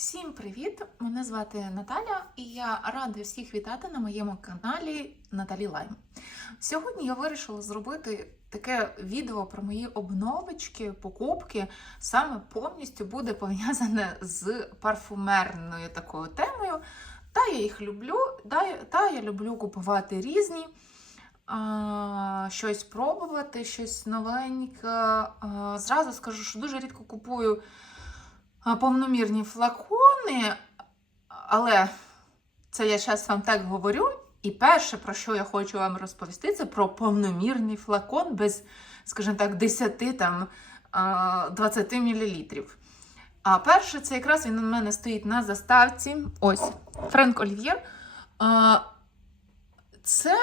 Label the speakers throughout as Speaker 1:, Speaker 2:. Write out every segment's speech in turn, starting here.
Speaker 1: Всім привіт! Мене звати Наталя, і я рада всіх вітати на моєму каналі Наталі Лайм. Сьогодні я вирішила зробити таке відео про мої обновочки, покупки. Саме повністю буде пов'язане з парфумерною такою темою. Та я їх люблю, та, я люблю купувати різні. Щось пробувати, щось новеньке. Зразу скажу, що дуже рідко купую повномірні флакони, але це я зараз вам так говорю. І перше, про що я хочу вам розповісти, це про повномірний флакон без, скажімо так, 10 там, 20 мл. А перше, це якраз він у мене стоїть на заставці. Ось Френк Олів'єр. Це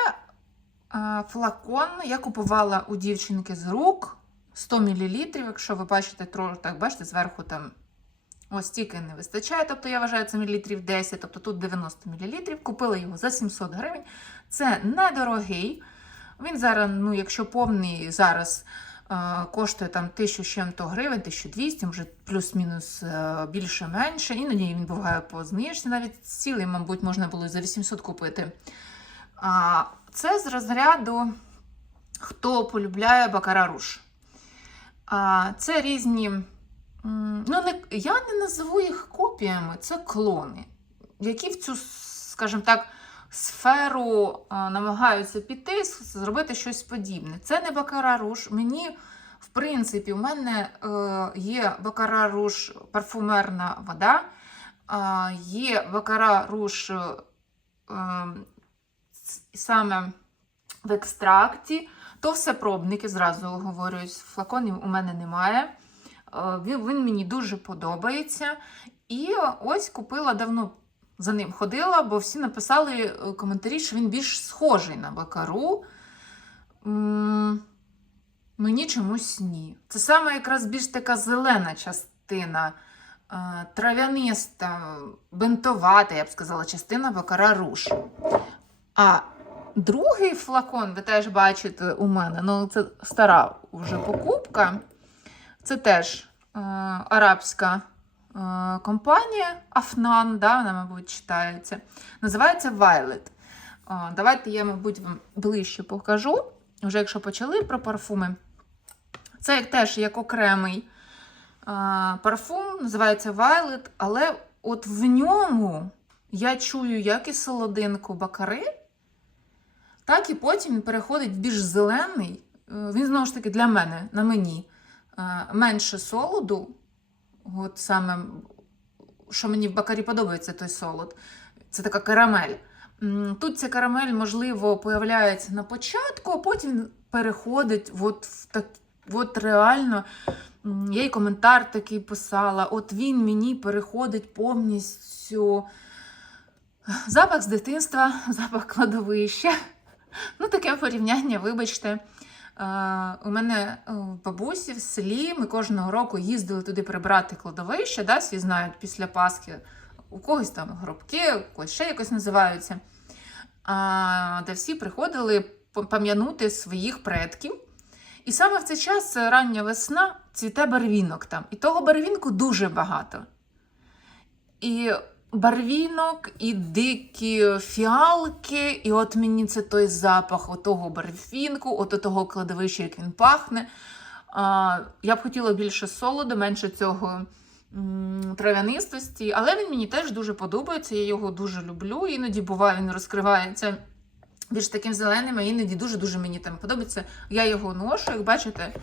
Speaker 1: флакон я купувала у дівчинки з рук 100 мл. Якщо ви бачите, так бачите, зверху там ось стільки не вистачає. Тобто я вважаю, це мілілітрів 10, тобто тут 90 мл. Купила його за 700 гривень. Це недорогий. Він зараз, ну, якщо повний зараз е, коштує там 1000 з чим-то гривень, 1200, може плюс-мінус е, більше-менше. Іноді він буває по знижці, навіть цілий, мабуть, можна було за 800 купити. А, це з розряду, хто полюбляє Бакара Руш. А, це різні. Ну, не, я не називу їх копіями, це клони, які в цю, скажімо так, сферу намагаються піти, зробити щось подібне. Це не Бакара Руш. Мені, в принципі, у мене е, є Бакара Руш парфумерна вода, є Бакара Руш е, саме в екстракті. То все пробники, зразу говорю, флаконів у мене немає. Е, Він, мені дуже подобається. І ось купила давно за ним ходила, бо всі написали е, коментарі, що він більш схожий на бакару. Мені чомусь ні. Це саме якраз більш така зелена частина, е, трав'яниста, бентовата, я б сказала, частина бакара руш. А другий флакон, ви теж бачите у мене, ну це стара вже покупка. Це теж е, арабська е, компанія Афнан, да, вона, мабуть, читається. Називається Violet. Е, давайте я, мабуть, вам ближче покажу, вже якщо почали про парфуми. Це теж як окремий е, парфум, називається Violet, але от в ньому я чую як і солодинку бакари, так і потім він переходить в більш зелений. Е, Він знову ж таки для мене, на мені, менше солоду. От саме, що мені в бакарі подобається той солод. Це така карамель. Тут ця карамель, можливо, появляється на початку, а потім переходить от в так, от реально. Я й коментар такий писала. От він мені переходить повністю. Запах з дитинства, запах кладовища. Ну, таке порівняння, вибачте. Е, у мене е, бабусі в селі ми кожного року їздили туди прибрати кладовище, да, всі знають після Пасхи. У когось там гробки, у когось ще якось називаються. Де всі приходили пам'янути своїх предків. І саме в цей час рання весна цвіте барвінок там. І того барвінку дуже багато. І барвінок, і дикі фіалки, і от мені це той запах отого барвінку, от того кладовища, як він пахне. А, я б хотіла більше солоду, менше цього трав'янистості, але він мені теж дуже подобається, я його дуже люблю. Іноді буває, він розкривається більш таким зеленим, а іноді дуже-дуже мені там подобається. Я його ношу, як бачите,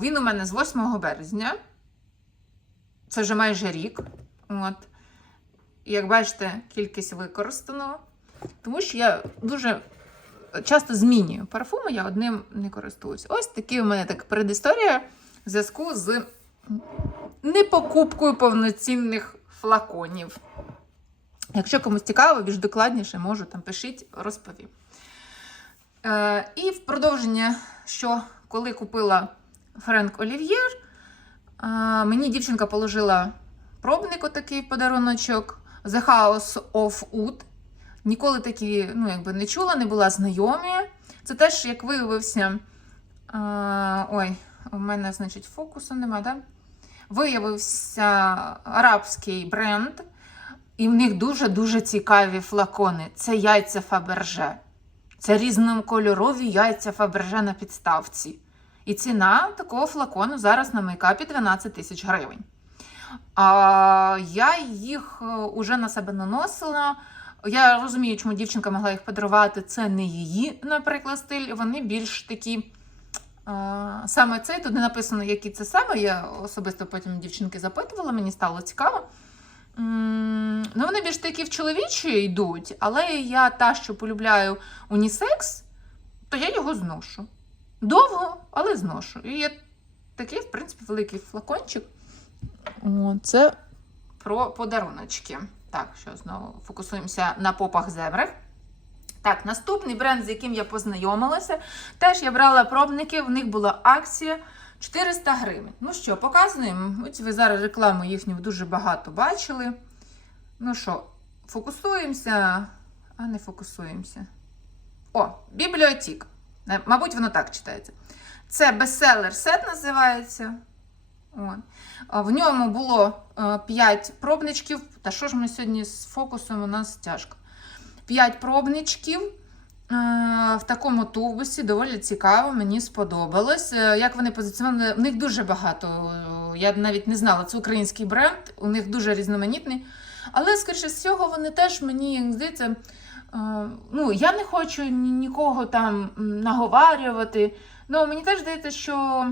Speaker 1: він у мене з 8 березня. Це вже майже рік. От. Як бачите, кількість використано. Тому що я дуже часто змінюю парфуми, я одним не користуюсь. Ось такі у мене так передісторія в зв'язку з непокупкою повноцінних флаконів. Якщо комусь цікаво, більш докладніше можу там пишіть, розповім. Е, і в продовження, що коли купила Френк Олів'єр, е, мені дівчинка положила пробник, отакий подаруночок The House of Wood. Ніколи такі, ну, якби не чула, не була знайомі. Це теж, як виявився, е, ой, у мене, значить, фокусу нема, да? виявився арабський бренд, і в них дуже-дуже цікаві флакони. Це яйця Фаберже. Це різнокольорові яйця Фаберже на підставці. І ціна такого флакону зараз на мейкапі 12 тисяч гривень. А я їх е, уже на себе наносила. Я розумію, чому дівчинка могла їх подарувати. Це не її, наприклад, стиль. Вони більш такі. Саме цей, тут не написано, який це саме. Я особисто потім дівчинки запитувала, мені стало цікаво. Ну, вони більш такі в чоловічі йдуть, але я та, що полюбляю унісекс, то я його зношу. Довго, але зношу. І є такий, в принципі, великий флакончик. О, це про подаруночки. Так, що знову фокусуємося на попах зебрах. Так, наступний бренд, з яким я познайомилася, теж я брала пробники, в них була акція 400 гривень. Ну що, показуємо. Ось ви зараз рекламу їхню дуже багато бачили. Ну що, фокусуємося, а не фокусуємося. О, бібліотік. Е, Мабуть, воно так читається. Це бестселер сет називається. В ньому було 5 пробничків. Та що ж ми сьогодні з фокусом у нас тяжко. 5 пробничків е, в такому тубусі, доволі цікаво, мені сподобалось. Е, Як вони позиціонували, в них дуже багато. е, Я навіть не знала, це український бренд, у них дуже різноманітний. Але, скоріше всього, вони теж мені здається. е, Ну, я не хочу нікого там наговарювати. Ну, мені теж здається, що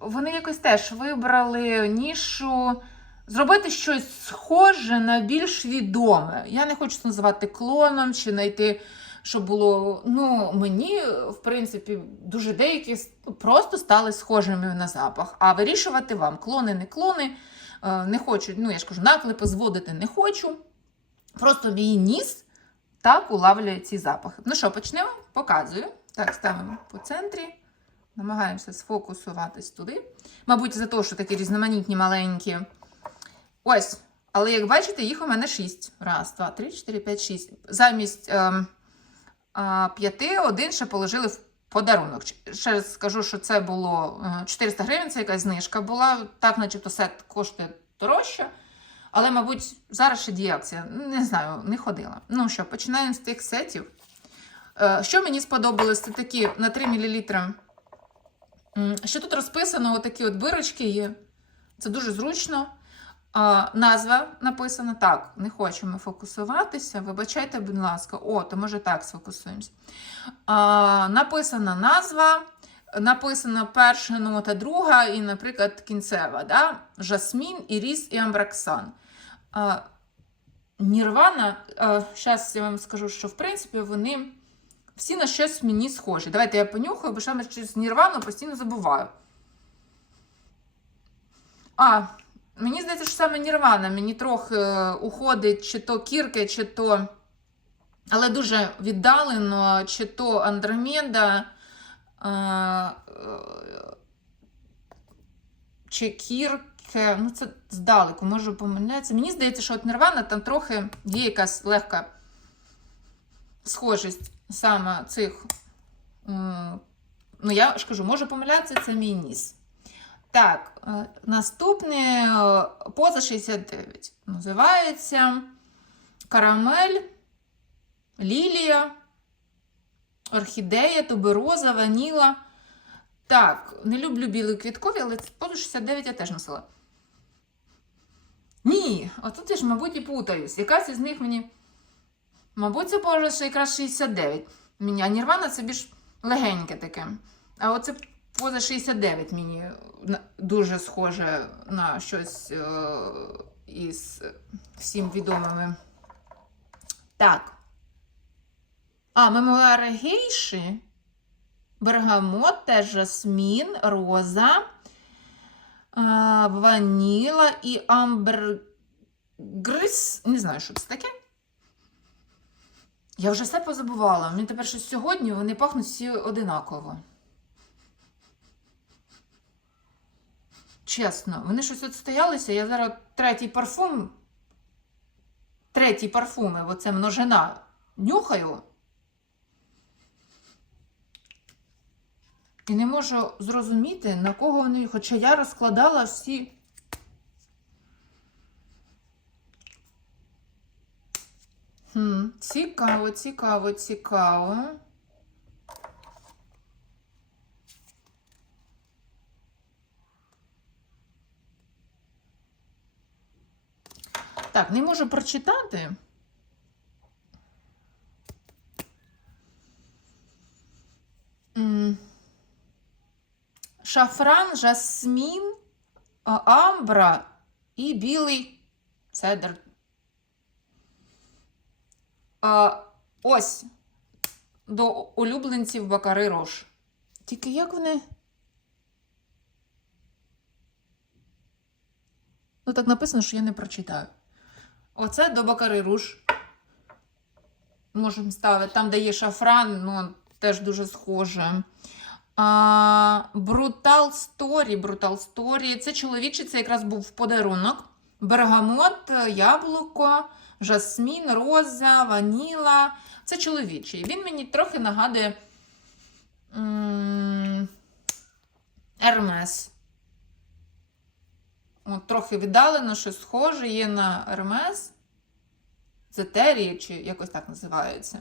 Speaker 1: вони якось теж вибрали нішу зробити щось схоже на більш відоме. Я не хочу це називати клоном чи знайти, щоб було. Ну, мені, в принципі, дуже деякі просто стали схожими на запах. А вирішувати вам клони, не клони. Е, Не хочу, ну я ж кажу, наклепи зводити не хочу. Просто мій ніс так улавлює ці запахи. Ну що, почнемо? Показую. Так, ставимо по центрі. Намагаємося сфокусуватись туди. Мабуть, за те, що такі різноманітні маленькі. Ось. Але як бачите, їх у мене 6. Раз, два, три, чотири, п'ять, шість. Замість ем, а, п'яти один ще положили в подарунок. Ще раз скажу, що це було е, 400 гривень, це якась знижка була. Так, начебто, сет коштує дорожче. Але, мабуть, зараз ще діє акція. Не знаю, не ходила. Ну що, починаємо з тих сетів. Е, Що мені сподобалось, це такі на 3 мл. Що тут розписано, отакі от бирочки є. Це дуже зручно. А, назва написана так, не хочемо фокусуватися. Вибачайте, будь ласка, о, то може так сфокусуємося. А, написана назва, написано перша нота, друга, і, наприклад, кінцева. Да? Жасмін, Іріс і Амбраксан. А, Нірвана, зараз я вам скажу, що в принципі вони всі на щось мені схожі. Давайте я понюхаю, бо що я щось Нірвану постійно забуваю. А, мені здається, що саме Нірвана мені трохи е, уходить чи то кірки, чи то. Але дуже віддалено, чи то Андромеда, е, е, чи кірки. Ну, це здалеку, можу помилятися. Мені здається, що от Нірвана там трохи є якась легка схожість саме цих. Ну, я ж кажу, можу помилятися, це мій ніс. Так, е, наступне е, поза 69. Називається Карамель, Лілія, Орхідея, Тубероза, Ваніла. Так, не люблю білі квіткові, але поза 69 я теж носила. Ні, отут я ж, мабуть, і путаюсь. Якась із них мені. Мабуть, це поза ще якраз 69. Мені, а Нірвана це більш легеньке таке. А оце поза 69 мені дуже схоже на щось е, із всім відомими. Так. А, мемуари гейші. Бергамот, теж жасмін, роза, а, ваніла і амбергрис. Не знаю, що це таке. Я вже все позабувала. Мені тепер що сьогодні вони пахнуть всі одинаково. Чесно, вони щось відстоялися. Я зараз третій парфум. Третій парфуми, оце множина, нюхаю. І не можу зрозуміти, на кого вони. Хоча я розкладала всі. Цікаво, цікаво, цікаво. Так, не можу прочитати. Шафран, жасмін, амбра і білий цедр. А, ось до улюбленців Бакари Рош. Тільки як вони. Ну, так написано, що я не прочитаю. Оце до Бакари Руш. Можемо ставити. Там, де є шафран, ну, теж дуже схоже. А, Brutal Story. Brutal Story. Це чоловічий, це якраз був подарунок. Бергамот, яблуко, жасмін, роза, ваніла. Це чоловічий. Він мені трохи нагадує Ермес. От, трохи віддалено, що схоже є на Ермес. Зетерії, чи якось так називається.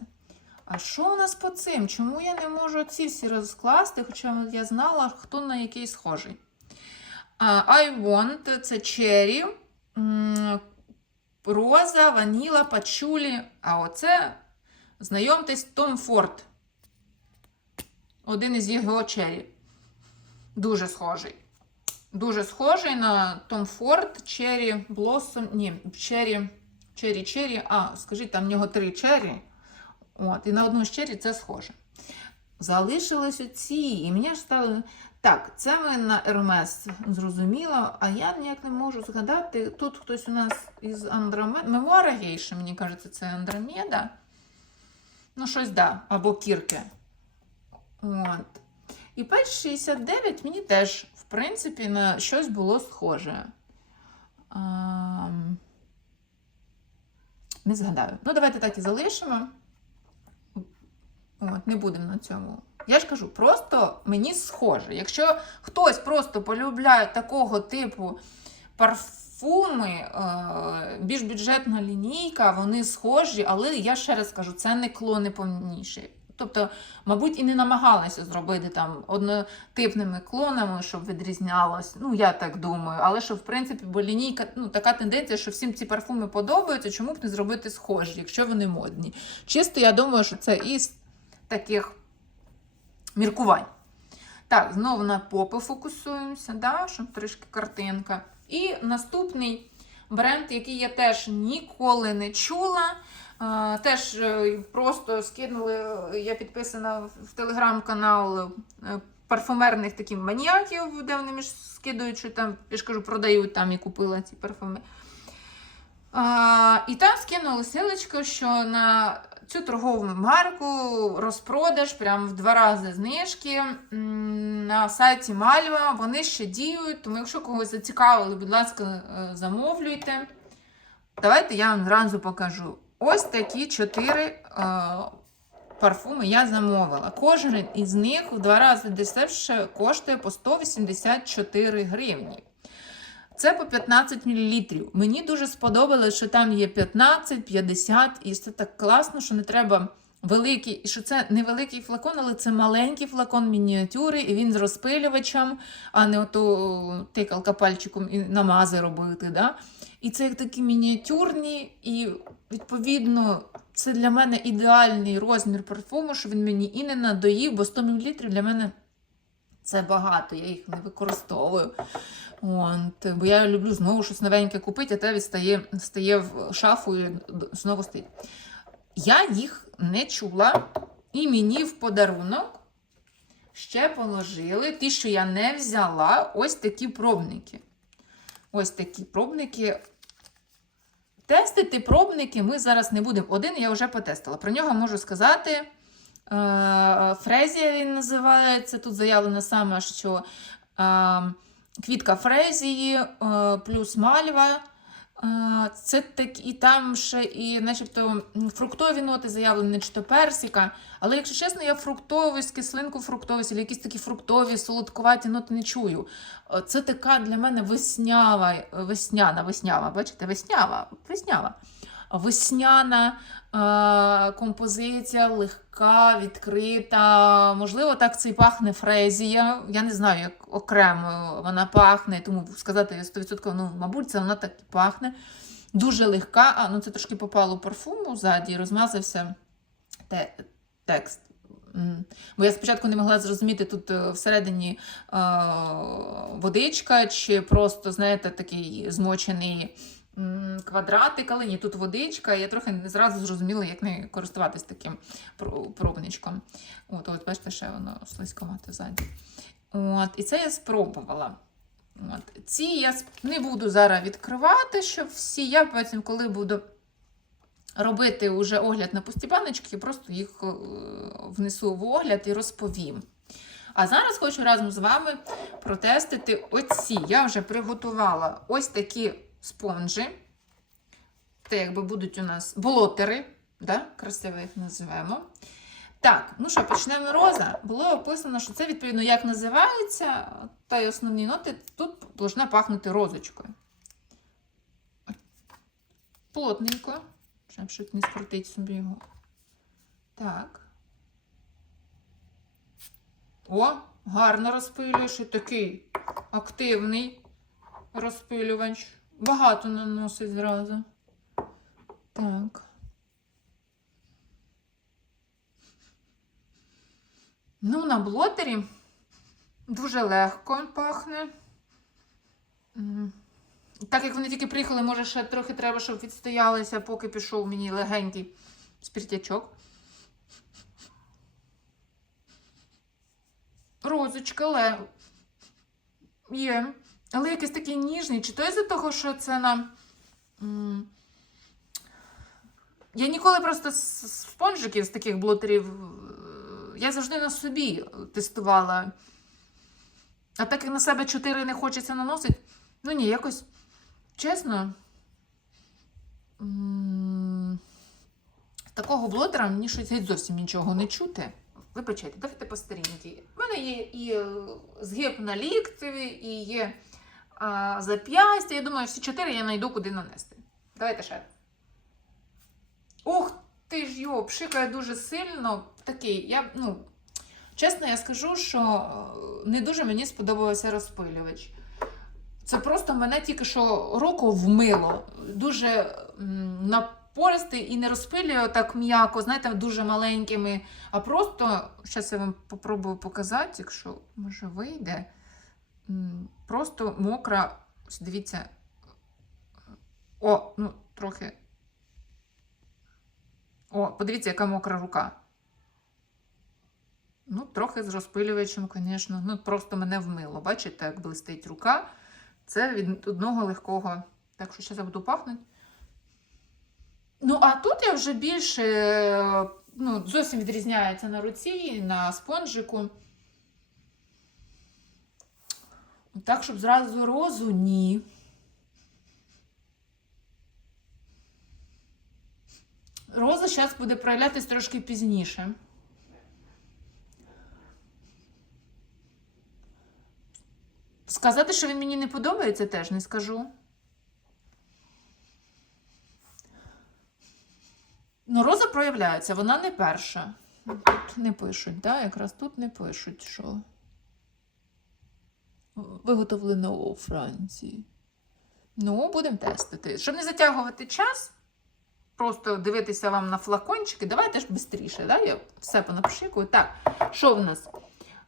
Speaker 1: А що у нас по цим? Чому я не можу ці всі розкласти, хоча я знала, хто на який схожий. I want це черрі, роза, ваніла, пачулі. А оце, знайомтесь, Том Форд. Один із його черрі. Дуже схожий. Дуже схожий на Том Форд, Черрі Блоссом. Ні, Черрі, Черрі, Черрі. А, скажіть, там в нього три черрі. От, і на одну з черрі це схоже. Залишились оці, і мені ж стало. Так, це ми на Ермес зрозуміло, а я ніяк не можу згадати. Тут хтось у нас із Андромеда. Мемуара гейша, мені кажеться, це Андромеда. Ну, щось да, або Кірке. От. І печ 69 мені теж, в принципі, на щось було схоже. А, не згадаю. Ну, давайте так і залишимо. От, не будемо на цьому. Я ж кажу, просто мені схоже. Якщо хтось просто полюбляє такого типу парфуми, е, більш бюджетна лінійка, вони схожі, але я ще раз кажу, це не клони повніші. Тобто, мабуть, і не намагалися зробити там однотипними клонами, щоб відрізнялось. Ну, я так думаю. Але що, в принципі, бо лінійка, ну, така тенденція, що всім ці парфуми подобаються, чому б не зробити схожі, якщо вони модні. Чисто, я думаю, що це із таких міркувань. Так, знову на попи фокусуємося, да, щоб трішки картинка. І наступний бренд, який я теж ніколи не чула. Теж е, просто скинули, е, я підписана в телеграм-канал е, парфумерних таких маніаків, де вони між скидують, що там, я ж кажу, продають там і купила ці парфуми. І там скинули силочку, що на цю торгову марку розпродаж прямо в два рази знижки на сайті Мальва. Вони ще діють, тому якщо когось зацікавили, будь ласка, е, замовлюйте. Давайте я вам зразу покажу. Ось такі чотири е, парфуми я замовила. Кожен із них в два рази дешевше коштує по 184 гривні. Це по 15 мл. Мені дуже сподобалось, що там є 15, 50, і це так класно, що не треба великий, що це не великий флакон, але це маленький флакон мініатюри, і він з розпилювачем, а не ото тикалка пальчиком і намази робити. Да? І це як такі мініатюрні, і відповідно це для мене ідеальний розмір парфуму, що він мені і не надоїв, бо 100 мл для мене це багато, я їх не використовую. От, бо я люблю знову щось новеньке купити, а те відстає стає в шафу і знову стоїть. Я їх не чула, і мені в подарунок ще положили ті, що я не взяла, ось такі пробники. Ось такі пробники. Тестити пробники ми зараз не будемо. Один я вже потестила. Про нього можу сказати. Е, Фрезія він називається. Тут заявлено саме, що е, квітка фрезії е, плюс мальва. Це так і там ще і, начебто, фруктові ноти заявлені, чи то персика. Але, якщо чесно, я фруктовість, кислинку фруктовість, або якісь такі фруктові, солодкуваті ноти не чую. Це така для мене веснява, весняна, веснява, бачите, веснява, веснява. Весняна е, композиція, легка, відкрита. Можливо, так це і пахне фрезія. Я не знаю, як окремо вона пахне, тому сказати 100%, ну, мабуть, це вона так і пахне. Дуже легка, а ну це трошки попало парфуму ззаді, розмазався те, текст. Бо я спочатку не могла зрозуміти, тут е, всередині е, водичка, чи просто, знаєте, такий змочений квадратик, але тут водичка. Я трохи не зразу зрозуміла, як не користуватись таким пробничком. От, от, бачите, ще воно слизьковате ззаді. От, і це я спробувала. От. Ці я не буду зараз відкривати, щоб всі. Я потім, коли буду робити уже огляд на пусті баночки, просто їх е, внесу в огляд і розповім. А зараз хочу разом з вами протестити оці. Я вже приготувала ось такі спонжі. Це якби будуть у нас болотери, да? красиво їх називаємо. Так, ну що, почнемо роза. Було описано, що це відповідно як називається, та й основні ноти тут повинна пахнути розочкою. Плотненько, щоб щось не скрутити собі його. Так. О, гарно розпилюєш і такий активний розпилювач. Багато наносить зразу. Так. Ну, на блотері дуже легко пахне. Так як вони тільки приїхали, може ще трохи треба, щоб відстоялися, поки пішов мені легенький спіртячок. Розочка, але є. Але якийсь такий ніжний. Чи то із-за того, що це на. Я ніколи просто з спонжиків з таких блотерів. е, Я завжди на собі тестувала. А так як на себе 4 не хочеться наносити, ну ні, якось чесно. такого блотера мені щось геть зовсім нічого не чути. Вибачайте, давайте по старінки. У мене є і е, згиб на ліктеві, і є а, зап'ястя. Я думаю, всі чотири я знайду куди нанести. Давайте ще. Ух ти ж йо, пшикає дуже сильно. Такий, я, ну, чесно, я скажу, що е, не дуже мені сподобався розпилювач. Це просто мене тільки що руку вмило. Дуже напористий і не розпилює так м'яко, знаєте, дуже маленькими. А просто, зараз я вам попробую показати, якщо може вийде. Просто мокра, дивіться. О, ну, трохи. О, подивіться, яка мокра рука. Ну, трохи з розпилювачем, звісно. Ну, просто мене вмило. Бачите, як блистить рука. Це від одного легкого. Так що зараз я буду пахнути. Ну, а тут я вже більше е, ну, зовсім відрізняється на руці, на спонжику. Так, щоб зразу розу ні. Роза зараз буде проявлятись трошки пізніше. Сказати, що він мені не подобається, теж не скажу. Ну, роза проявляється, вона не перша. Тут не пишуть, да? якраз тут не пишуть, що виготовлено у Франції. Ну, будемо тестити. Щоб не затягувати час, просто дивитися вам на флакончики. Давайте ж швидше, да? я все понапшикую. Так, що в нас?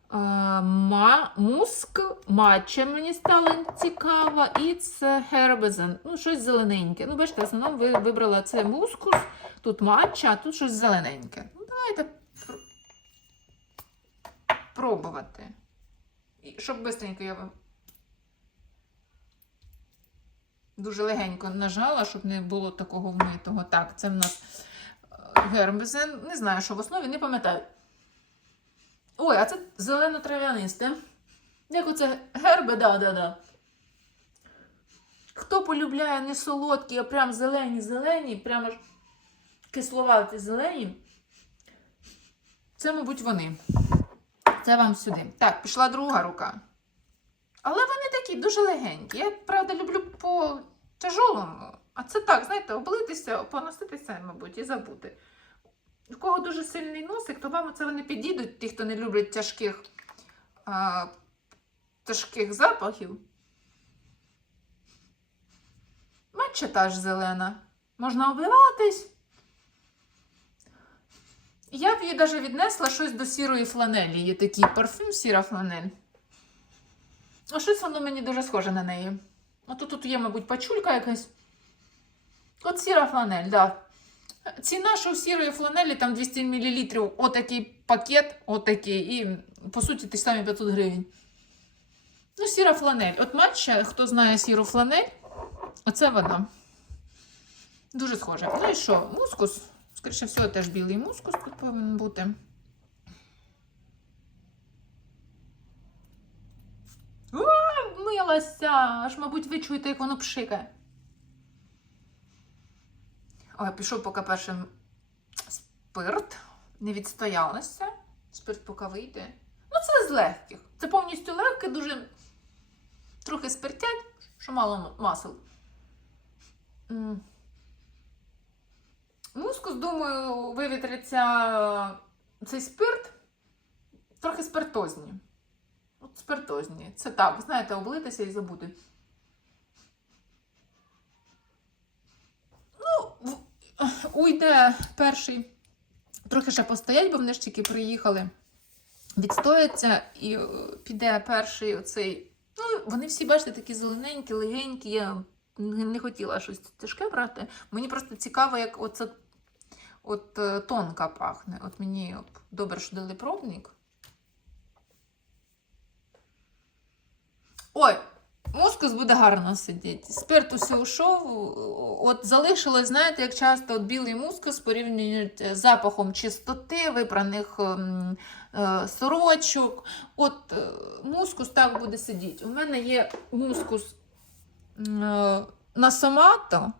Speaker 1: А, ма, муск, матча мені стало цікаво, і це гербезен. Ну, щось зелененьке. Ну, бачите, в основному ви вибрала це мускус, тут матча, а тут щось зелененьке. Ну, давайте пр- пробувати. Щоб швидко я дуже легенько нажала, щоб не було такого вмитого. Так, це в нас е, гербезен. Не знаю, що в основі, не пам'ятаю. Ой, а це зелено-трав'янисте. Як оце герби, да, да, да. Хто полюбляє не солодкі, а прям зелені-зелені, прямо ж кисловаті зелені, це, мабуть, вони. Це вам сюди. Так, пішла друга рука. Але вони такі дуже легенькі. Я, правда, люблю по тяжолому. А це так, знаєте, облитися, поноситися, мабуть, і забути. У кого дуже сильний носик, то вам це вони підійдуть, ті, хто не люблять тяжких, а, тяжких запахів. Матча та ж зелена. Можна обливатись. Я б її навіть віднесла щось до сірої фланелі. Є такий парфюм сіра фланель. А щось воно мені дуже схоже на неї. А то тут є, мабуть, пачулька якась. От сіра фланель. Да. Ціна, що в сірої фланелі там 200 мл, отакий пакет, отакий, і по суті ті самі 500 гривень. Ну, сіра фланель. От матча, хто знає сіру фланель, оце вона. Дуже схоже. Ну і що? Мускус. Скоріше всього, теж білий мускус тут повинен бути. О, милася! Аж, мабуть, ви чуєте, як воно пшикає. Ой, пішов поки першим спирт. Не відстоялася. Спирт поки вийде. Ну, це з легких. Це повністю легке, дуже трохи спиртять, що мало масел. Мускус, думаю, вивітриться цей спирт. Трохи спиртозні. От спиртозні. Це так, знаєте, облитися і забути. Ну, уйде перший. Трохи ще постоять, бо вони ж тільки приїхали. Відстояться і е, піде перший оцей. Ну, вони всі, бачите, такі зелененькі, легенькі. Я не хотіла щось тяжке брати. Мені просто цікаво, як оце от е, тонка пахне. От мені добре, що дали пробник. Ой, мускус буде гарно сидіти. Спирт усе ушов. От залишилось, знаєте, як часто от білий мускус порівнюють з запахом чистоти, випраних ем, е, сорочок. От е, мускус так буде сидіти. У мене є мускус е, на Самато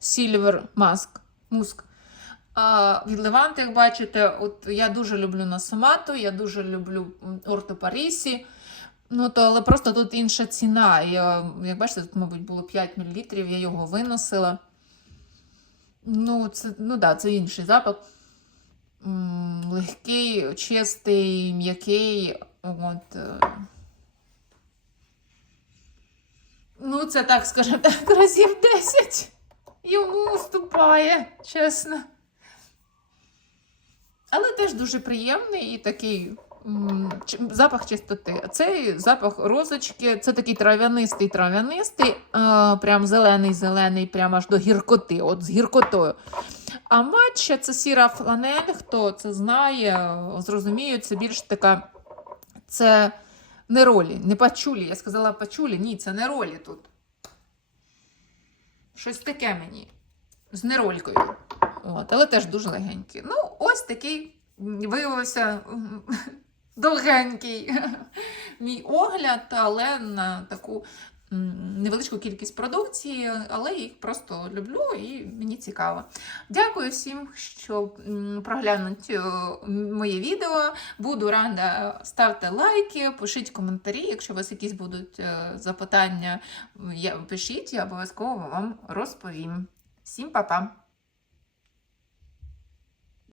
Speaker 1: Silver Mask. Муск. Від Леванти, як бачите, от я дуже люблю Насамату, я дуже люблю Орто Парісі. Ну, то, але просто тут інша ціна. Я, як бачите, тут, мабуть, було 5 мл, я його виносила. Ну, це, ну да, це інший запах. Легкий, чистий, м'який. От. е. Ну, це так, скажімо так, разів 10 йому уступає, чесно. Але теж дуже приємний і такий запах чистоти. Цей запах розочки, це такий трав'янистий, трав'янистий, прям зелений-зелений, прям аж до гіркоти, от з гіркотою. А матча це сіра фланель, хто це знає, зрозуміє, це більш така. Це не ролі, не пачулі. Я сказала пачулі, ні, це не ролі тут. Щось таке мені. З неролькою. От, але теж дуже легенький. Ну, ось такий виявився довгенький мій огляд, але на таку невеличку кількість продукції, але їх просто люблю і мені цікаво. Дякую всім, що проглянуть е, моє відео. Буду рада ставте лайки, пишіть коментарі. Якщо у вас якісь будуть е, запитання, пишіть, я обов'язково вам розповім. Всім па-па!